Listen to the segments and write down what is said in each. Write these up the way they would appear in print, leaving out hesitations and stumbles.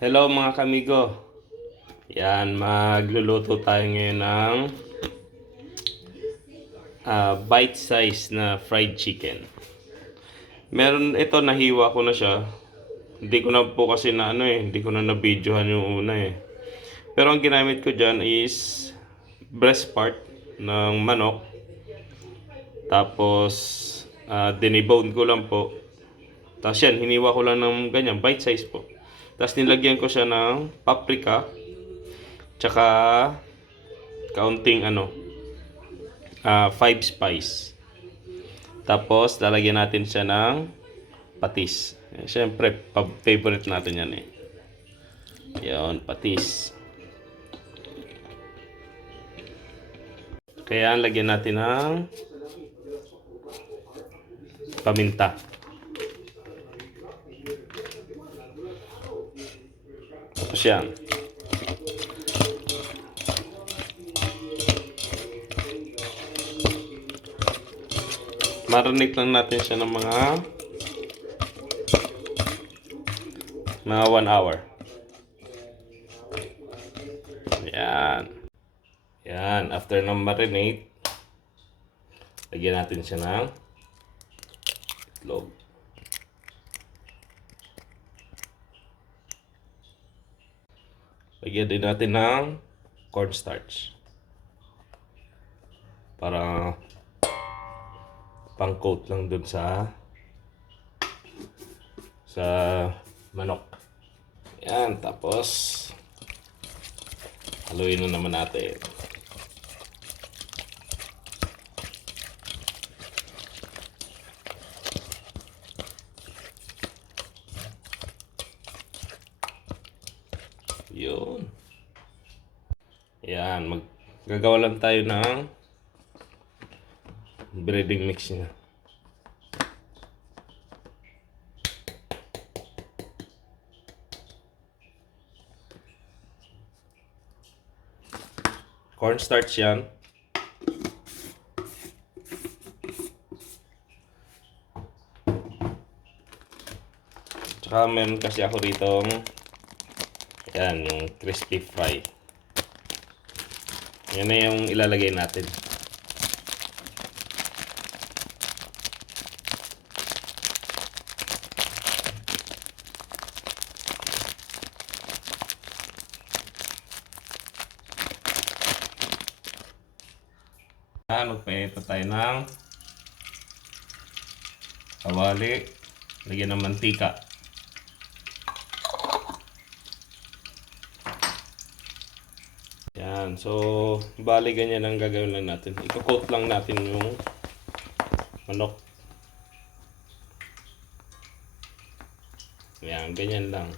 Hello mga kamigo. Yan, magluluto tayo ngayon ng bite size na fried chicken. Meron ito, nahiwa ko na siya. Hindi ko na po kasi hindi ko na na-videohan yung una eh. Pero ang ginamit ko dyan is breast part ng manok. Tapos dinibone ko lang po. Tapos yan, hiniwa ko lang ng ganyan, bite size po. Tapos nilagyan ko siya ng paprika. Tsaka kaunting 5 spice. Tapos lalagyan natin siya ng patis. Siyempre, favorite natin yan eh. Yan, patis. Kaya lagyan natin ng paminta. Tapos yan. Marinate lang natin siya ng mga 1 hour. Yan. Yan. After ng marinate, lagyan natin siya ng itlog. Lagyan din natin ng cornstarch. Para pang-coat lang dun sa manok. Yan, tapos haluin na naman natin. Yun. Yan, gagawa lang tayo ng breading mix niya. Cornstarch yan. Tsaka meron kasi ako rito yan, yung crispy fry. Yan na yung ilalagay natin. Magpaito tayo ng kawali, lagyan ng mantika. Yan, so bali ganyan ang gagawin lang natin. Iko-coat lang natin yung manok. Yan, ganyan lang.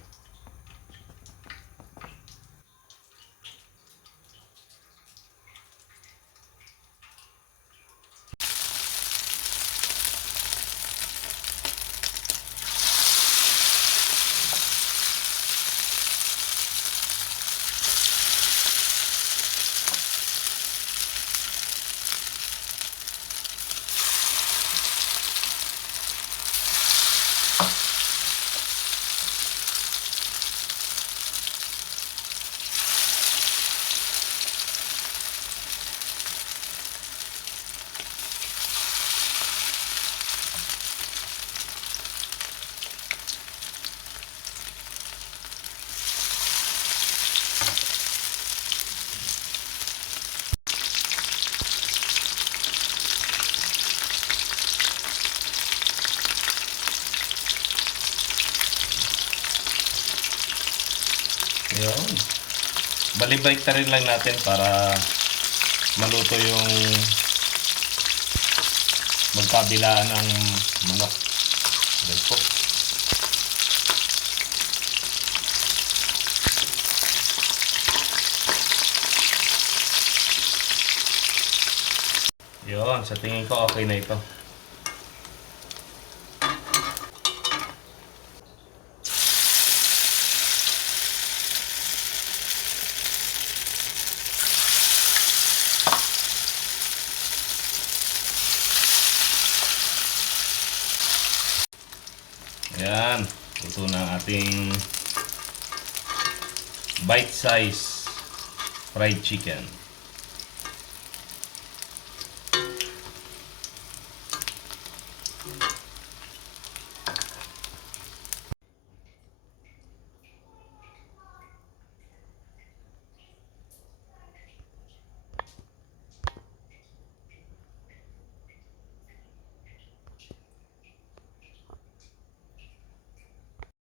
Yun. Balik-balik rin lang natin para maluto yung magkabilaan ng manok. Yan po. Yun, sa tingin ko okay na ito. Ayan, ito na ang ating bite size fried chicken.